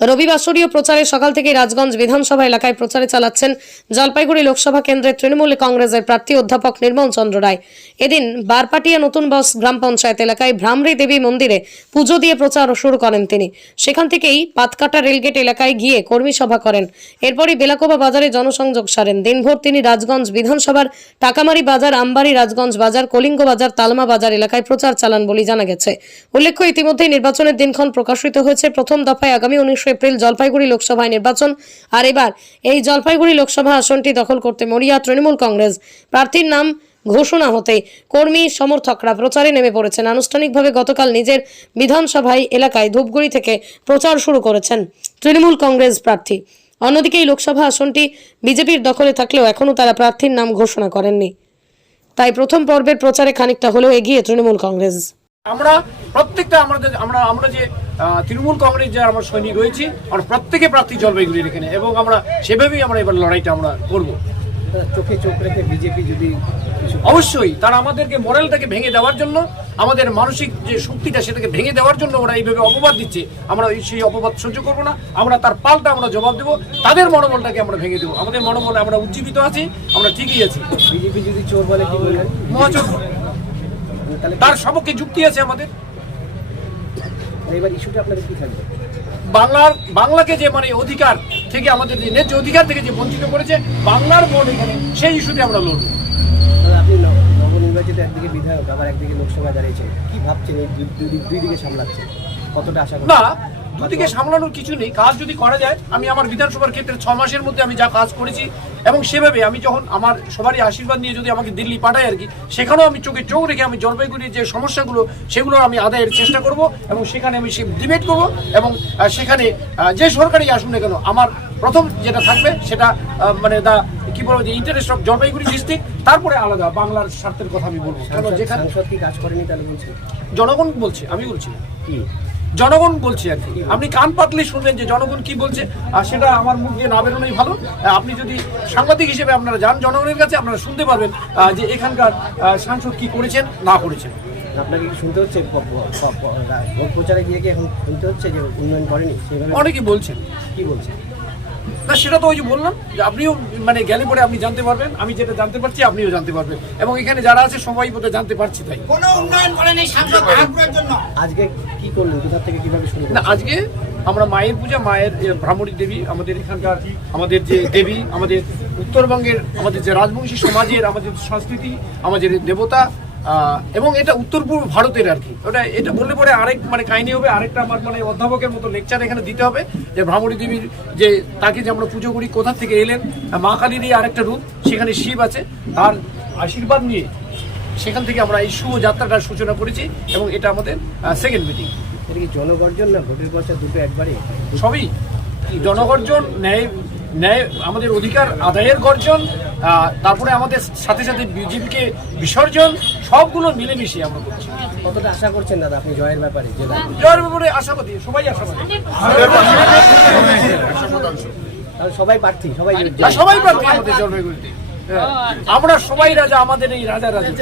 রবিবাসরীয় প্রচারে সকাল থেকে রাজগঞ্জ বিধানসভা এলাকায় প্রচারে চালাচ্ছেন জলপাইগুড়ি লোকসভা কেন্দ্রের তৃণমূল কংগ্রেসের প্রার্থী অধ্যাপক নির্মল চন্দ্র রায়। এদিন বারপাটিয়া নতুন বস গ্রাম পঞ্চায়েত এলাকায় ভ্রামরী দেবী মন্দিরে পুজো দিয়ে প্রচার শুরু করেন তিনি। সেখান থেকেই পাতকাটা রেলগেট এলাকায় গিয়ে কর্মী সভা করেন। এরপরই বেলাকোবা বাজারে জনসংযোগ সারেন। দিনভর তিনি রাজগঞ্জ বিধানসভার টাকামারি বাজার, আমবাড়ি রাজগঞ্জ বাজার, কলিঙ্গ বাজার, তালমা বাজার এলাকায় প্রচার চালান বলে জানা গেছে। উল্লেখ্য, ইতিমধ্যেই নির্বাচনের দিনক্ষণ প্রকাশিত হয়েছে। প্রথম দফায় আগামী উনিশে এপ্রিল জলপাইগুড়ি লোকসভায় নির্বাচন। আর এবার এই জলপাইগুড়ি লোকসভা আসনটি দখল করতে মরিয়া তৃণমূল কংগ্রেস। প্রার্থীর নাম ঘোষণা হতে কর্মী সমর্থকরা প্রচারে নেমে পড়েছেন। আনুষ্ঠানিকভাবে গতকাল নিজের বিধানসভায় এলাকায় ধূপগুড়ি থেকে প্রচার শুরু করেছেন তৃণমূল কংগ্রেস প্রার্থী। অন্যদিকে এই লোকসভা আসনটি বিজেপির দখলে থাকলেও এখনও তারা প্রার্থীর নাম ঘোষণা করেননি। তাই প্রথম পর্বের প্রচারে খানিকটা হলেও এগিয়ে তৃণমূল কংগ্রেস। আমরা প্রত্যেকটা আমাদের আমরা আমরা যে তৃণমূল কংগ্রেস যে আমার সৈনিক রয়েছি আমরা প্রত্যেকে প্রার্থী জলপাইগুড়ির এখানে এবং আমরা সেভাবেই আমরা এবার লড়াইটা আমরা করব। চোখে চোখ রেখে বিজেপি যদি অবশ্যই তারা আমাদেরকে মডেলটাকে ভেঙে দেওয়ার জন্য আমাদের মানসিক যে শক্তিটা সেটাকে ভেঙে দেওয়ার জন্য ওরা এইভাবে অপবাদ দিচ্ছে আমরা ওই সেই অপবাদ সহ্য করব না আমরা তার পাল্টা আমরা জবাব দেবো তাদের মনোবলটাকে আমরা ভেঙে দেবো। আমাদের মনোবলে আমরা উজ্জীবিত আছি আমরা ঠিকই আছি। বিজেপি যদি চোর বলে কি বলবেন মহাচোর। তার সবকে যুক্তি আছে আমাদের। এবার ইস্যুটা আপনাদের কি থাকবে? বাংলার বাংলাকে যে মানে অধিকার থেকে আমাদের যে ন্যায্য অধিকার থেকে যে বঞ্চিত করেছে বাংলার বোর্ড এখানে সেই ইস্যুতে আমরা লড়ব। তাহলে আপনি নবনির্বাচিত একদিকে বিধায়ক আবার একদিকে লোকসভা দাঁড়িয়েছে। কি ভাবছেন দুই- দিকে সামলাচ্ছে? কতটা আশা না দুদিকে সামলানোর কিছু নেই কাজ যদি করা যায় আমি আমার বিধানসভার ক্ষেত্রে ছ মাসের মধ্যে আমি যা কাজ করেছি এবং সেভাবে আমি যখন আমার সবারই আশীর্বাদ নিয়ে যদি আমাকে দিল্লি পাঠায় আর কি সেখানেও আমি চোখে চোখ রেখে আমি জলপাইগুড়ির যে সমস্যাগুলো সেগুলো আমি আদায়ের চেষ্টা করব এবং সেখানে আমি সে ডিবেট করব এবং সেখানে যে সরকারই আসুন না কেন আমার প্রথম যেটা থাকবে সেটা মানে দা কি বলব যে ইন্টারেস্ট অফ জলপাইগুড়ি ডিস্ট্রিক্ট তারপরে আলাদা বাংলার স্বার্থের কথা আমি বলব। কেন যেখানে কাজ করেনি তাহলে বলছি জনগণ বলছে আমি বলছি কি? জনগণ বলছে আর কি। আপনি কান পাতলে শুনবেন যে জনগণ কি বলছে আর সেটা আমার মুখ দিয়ে না বেরোনোই ভালো। আপনি যদি সাংবাদিক হিসেবে আপনারা যান জনগণের কাছে আপনারা শুনতে পারবেন যে এখানকার সাংসদ কি করেছেন না করেছেন। আপনাকে কি শুনতে হচ্ছে? ভোট প্রচারে গিয়ে কি এখন শুনতে হচ্ছে যে উন্নয়ন করেনি? সেভাবে অনেকেই বলছেন। কি বলছে না সেটা তো ওই যে বললাম যে আপনিও মানে গেলে পরে আপনি জানতে পারবেন আমি যেটা জানতে পারছি আপনিও জানতে পারবেন। এবং এখানে যারা আছে সবাই বোধহয় জানতে পারছি তাই। কোনো উন্নয়ন করেনি সাংসদ বাহাদুরের জন্য। আজকে কি করলেন? কোথা থেকে কীভাবে শুরু না আজকে আমরা মায়ের পূজা মায়ের এ, ভ্রামরী দেবী আমাদের এখানকার আমাদের যে দেবী আমাদের উত্তরবঙ্গের আমাদের যে রাজবংশী সমাজের আমাদের সংস্কৃতি আমাদের দেবতা এবং এটা উত্তর পূর্ব ভারতের আর কি। ওটা এটা বললে পরে আরেক মানে কাহিনী হবে আরেকটা আমার মানে অধ্যাপকের মতো লেকচার এখানে দিতে হবে যে ভ্রামরী দেবীর যে তাকে যে আমরা পুজো করি কোথা থেকে এলেন মা কালীরই আরেকটা রূপ সেখানে শিব আছে তার আশীর্বাদ নিয়ে সেখান থেকে আমরা এই শুভ যাত্রাটার সূচনা করেছি এবং এটা আমাদের সেকেন্ড মিটিং এটা কি জনগর্জন না ভোটের পয়সা দুটো একবারে? সবই। জনগর্জন ন্যায় ন্যায় আমাদের অধিকার আদায়ের গর্জন তারপরে আমাদের সাথে সাথে বিজেপিকে বিসর্জন সবগুলো মিলেমিশে আমরা করছি। কতটা আশা করছেন দাদা আপনি জয়ের ব্যাপারে? জয়ের ব্যাপারে আশাবাদী সবাই আশাবাদী তাহলে সবাই প্রার্থী সবাই সবাই প্রার্থী আমাদের জলপাইগুড়িতে হ্যাঁ। আমরা সবাই রাজা আমাদের এই রাজা রাজা।